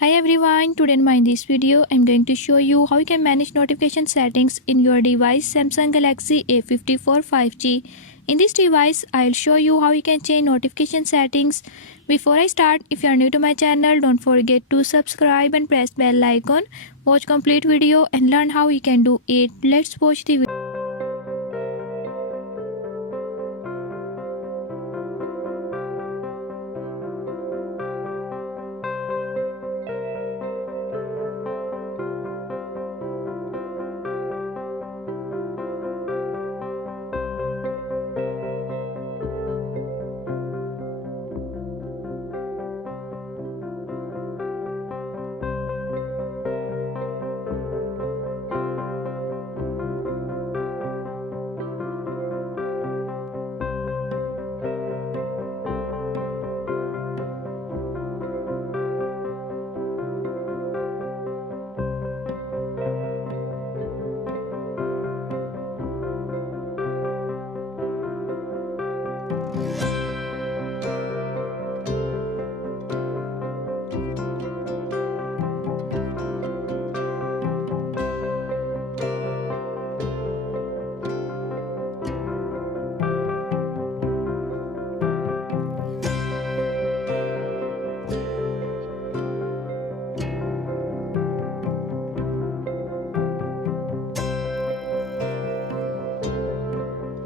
Hi everyone, today in this video I'm going to show you how you can manage notification settings in your device Samsung Galaxy A54 5G. In this device I'll show you how you can change notification settings. Before I start, if you are new to my channel, don't forget to subscribe and press bell icon. Watch complete video and learn how you can do it. Let's watch the video.